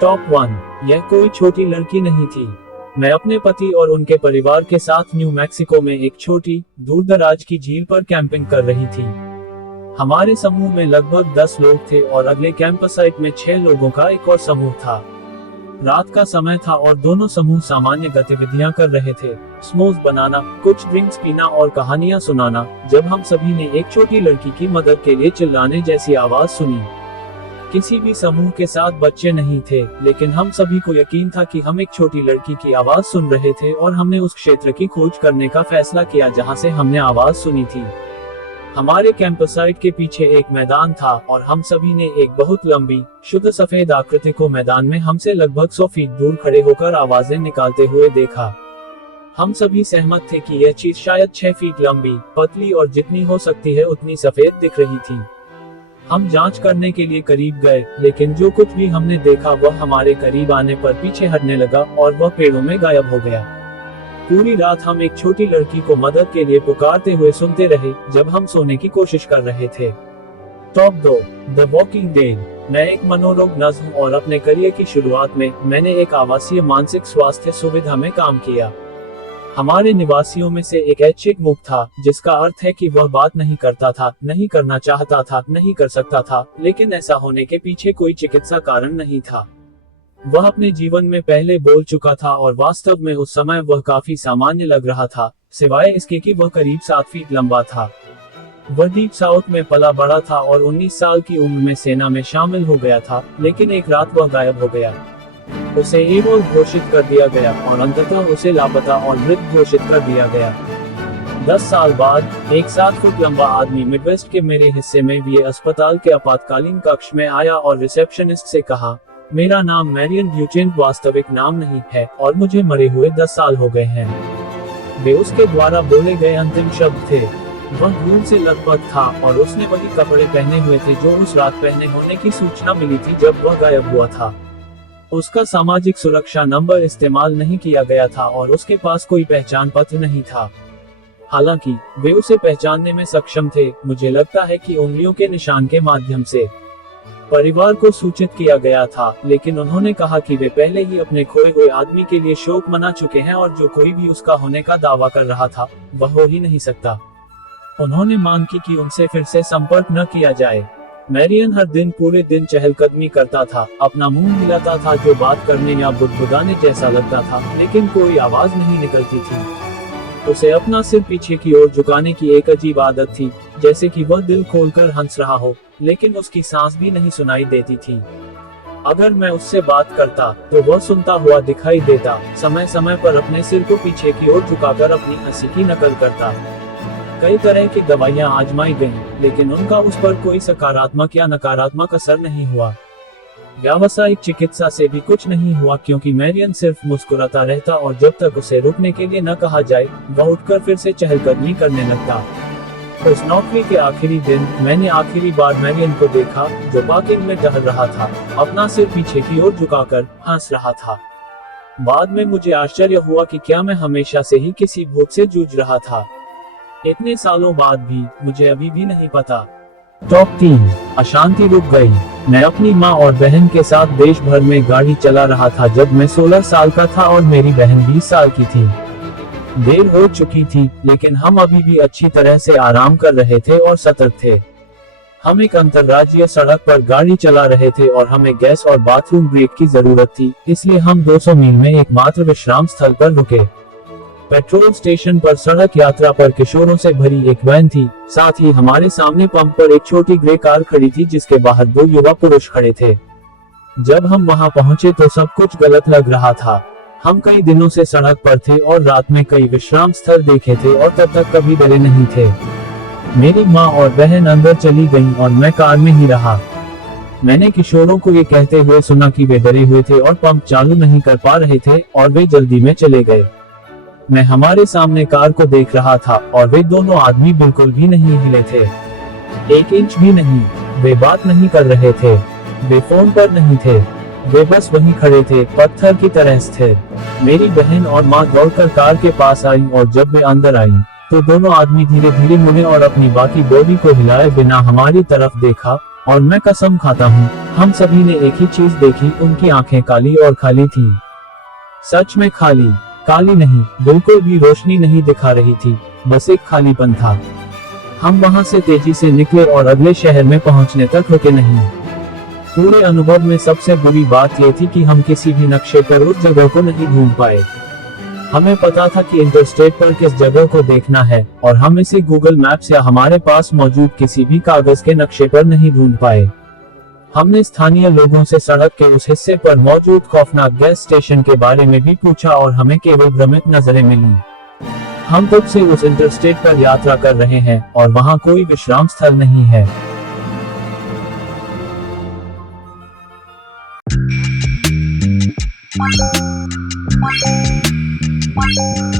Top 1। यह कोई छोटी लड़की नहीं थी। मैं अपने पति और उनके परिवार के साथ न्यू मैक्सिको में एक छोटी, दूर-दराज की झील पर कैंपिंग कर रही थी। हमारे समूह में लगभग 10 लोग थे और अगले कैंपस साइट में 6 लोगों का एक और समूह था। रात का समय था और दोनों समूह सामान्य गतिविधियां कर रहे थे, स्मोक्स बनाना, कुछ ड्रिंक्स पीना और कहानियां सुनाना, जब हम सभी ने एक छोटी लड़की की मदद के लिए चिल्लाने जैसी आवाज सुनी। किसी भी समूह के साथ बच्चे नहीं थे, लेकिन हम सभी को यकीन था कि हम एक छोटी लड़की की आवाज सुन रहे थे और हमने उस क्षेत्र की खोज करने का फैसला किया जहां से हमने आवाज सुनी थी। हमारे कैंपस साइट के पीछे एक मैदान था और हम सभी ने एक बहुत लंबी, शुद्ध सफेद आकृति को मैदान में हमसे लगभग 100 फीट दूर खड़े होकर आवाजें निकालते हुए देखा। हम सभी सहमत थे कि यह चीज शायद 6 फीट लंबी, पतली और जितनी हो सकती है उतनी सफेद दिख रही थी। हम जांच करने के लिए करीब गए, लेकिन जो कुछ भी हमने देखा वह हमारे करीब आने पर पीछे हटने लगा और वह पेड़ों में गायब हो गया। पूरी रात हम एक छोटी लड़की को मदद के लिए पुकारते हुए सुनते रहे जब हम सोने की कोशिश कर रहे थे। टॉप 2। The walking dead. मैं एक मनोरोग नर्स हूँ और अपने करियर की शुरुआत में मैंने एक आवासीय मानसिक स्वास्थ्य सुविधा में काम किया। हमारे निवासियों में से एक ऐच्छिक मुक्त था, जिसका अर्थ है कि वह बात नहीं करता था, नहीं करना चाहता था, नहीं कर सकता था, लेकिन ऐसा होने के पीछे कोई चिकित्सा कारण नहीं था। वह अपने जीवन में पहले बोल चुका था और वास्तव में उस समय वह काफी सामान्य लग रहा था, सिवाय इसके कि वह करीब 7 फीट लंबा था। वह डीप साउथ में पला बड़ा था और 19 साल की उम्र में सेना में शामिल हो गया था, लेकिन एक रात वह गायब हो गया। उसे एवोल घोषित कर दिया गया और अंततः उसे लापता और मृत घोषित कर दिया गया। 10 साल बाद एक 7 फुट लंबा आदमी मिडवेस्ट के मेरे हिस्से में वीए अस्पताल के आपातकालीन कक्ष में आया और रिसेप्शनिस्ट से कहा, मेरा नाम मैरियन ड्यूचेन वास्तविक नाम नहीं है और मुझे मरे हुए 10 साल हो गए हैं। वे उसके द्वारा बोले गए अंतिम शब्द थे। वह धूल से लथपथ था और उसने वही कपड़े पहने हुए थे जो उस रात पहने होने की सूचना मिली थी जब वह गायब हुआ था। उसका सामाजिक सुरक्षा नंबर इस्तेमाल नहीं किया गया था और उसके पास कोई पहचान पत्र नहीं था। हालांकि वे उसे पहचानने में सक्षम थे, मुझे लगता है कि उंगलियों के निशान के माध्यम से। परिवार को सूचित किया गया था, लेकिन उन्होंने कहा कि वे पहले ही अपने खोए हुए आदमी के लिए शोक मना चुके हैं और जो कोई भी उसका होने का दावा कर रहा था, वह हो ही नहीं सकता। उन्होंने मांग की कि उनसे फिर से संपर्क न किया जाए। मैरियन हर दिन पूरे दिन चहलकदमी करता था, अपना मुंह हिलाता था जो बात करने या बुदबुदाने जैसा लगता था, लेकिन कोई आवाज नहीं निकलती थी। उसे अपना सिर पीछे की ओर झुकाने की एक अजीब आदत थी, जैसे कि वह दिल खोलकर हंस रहा हो, लेकिन उसकी सांस भी नहीं सुनाई देती थी। अगर मैं उससे बात करता, तो वह सुनता हुआ दिखाई देता, समय समय पर अपने सिर को पीछे की ओर झुकाकर अपनी हंसी की नकल करता। कई तरह की दवाइयां आजमाई गईं, लेकिन उनका उस पर कोई सकारात्मक या नकारात्मक असर नहीं हुआ। व्यावसायिक चिकित्सा से भी कुछ नहीं हुआ क्योंकि मैरियन सिर्फ मुस्कुराता रहता और जब तक उसे रुकने के लिए न कहा जाए, वह उठकर फिर से चहलकदमी करने लगता। उस नौकरी के आखिरी दिन मैंने आखिरी बार मैरियन को देखा, जो पार्किंग में टहल रहा था, अपना सिर पीछे की ओर झुकाकर हंस रहा था। बाद में मुझे आश्चर्य हुआ कि क्या मैं हमेशा से ही किसी भूत से जूझ रहा था। इतने सालों बाद भी मुझे अभी भी नहीं पता। टॉप 3। अशांति रुक गई। मैं अपनी माँ और बहन के साथ देश भर में गाड़ी चला रहा था जब मैं 16 साल का था और मेरी बहन 20 साल की थी। देर हो चुकी थी, लेकिन हम अभी भी अच्छी तरह से आराम कर रहे थे और सतर्क थे। हम एक अंतर्राज्यीय सड़क पर गाड़ी चला रहे थे और हमें गैस और बाथरूम ब्रेक की जरूरत थी, इसलिए हम 200 मील में एकमात्र विश्राम स्थल पर रुके। पेट्रोल स्टेशन पर सड़क यात्रा पर किशोरों से भरी एक वैन थी, साथ ही हमारे सामने पंप पर एक छोटी ग्रे कार खड़ी थी जिसके बाहर 2 युवा पुरुष खड़े थे। जब हम वहां पहुंचे तो सब कुछ गलत लग रहा था। हम कई दिनों से सड़क पर थे और रात में कई विश्राम स्थल देखे थे और तब तक कभी डरे नहीं थे। मेरी माँ और बहन अंदर चली गईं और मैं कार में ही रहा। मैंने किशोरों को ये कहते हुए सुना कि वे डरे हुए थे और पंप चालू नहीं कर पा रहे थे और वे जल्दी में चले गए। मैं हमारे सामने कार को देख रहा था और वे दोनों आदमी बिल्कुल भी नहीं हिले थे, 1 इंच भी नहीं। वे बात नहीं कर रहे थे, वे फोन पर नहीं थे, वे बस वहीं खड़े थे, पत्थर की तरह स्थिर। मेरी बहन और माँ दौड़कर कार के पास आई और जब वे अंदर आई, तो दोनों आदमी धीरे धीरे मुड़े और अपनी बाकी बॉडी को हिलाए बिना हमारी तरफ देखा और मैं कसम खाता हूँ, हम सभी ने एक ही चीज देखी, उनकी आंखें काली और खाली थी। सच में खाली, काली नहीं, बिल्कुल भी रोशनी नहीं दिखा रही थी, बस एक खालीपन था। हम वहां से तेजी से निकले और अगले शहर में पहुंचने तक रुके नहीं। पूरे अनुभव में सबसे बुरी बात यह थी कि हम किसी भी नक्शे पर उस जगह को नहीं ढूंढ पाए। हमें पता था कि इंटरस्टेट पर किस जगह को देखना है, और हम इसे गूगल मैप्स या हमारे पास मौजूद किसी भी कागज के नक्शे पर नहीं ढूंढ पाए। हमने स्थानीय लोगों से सड़क के उस हिस्से पर मौजूद खौफनाक गैस स्टेशन के बारे में भी पूछा और हमें केवल भ्रमित नजरें मिली। हम तब से उस इंटरस्टेट पर यात्रा कर रहे हैं और वहां कोई विश्राम स्थल नहीं है। Bye.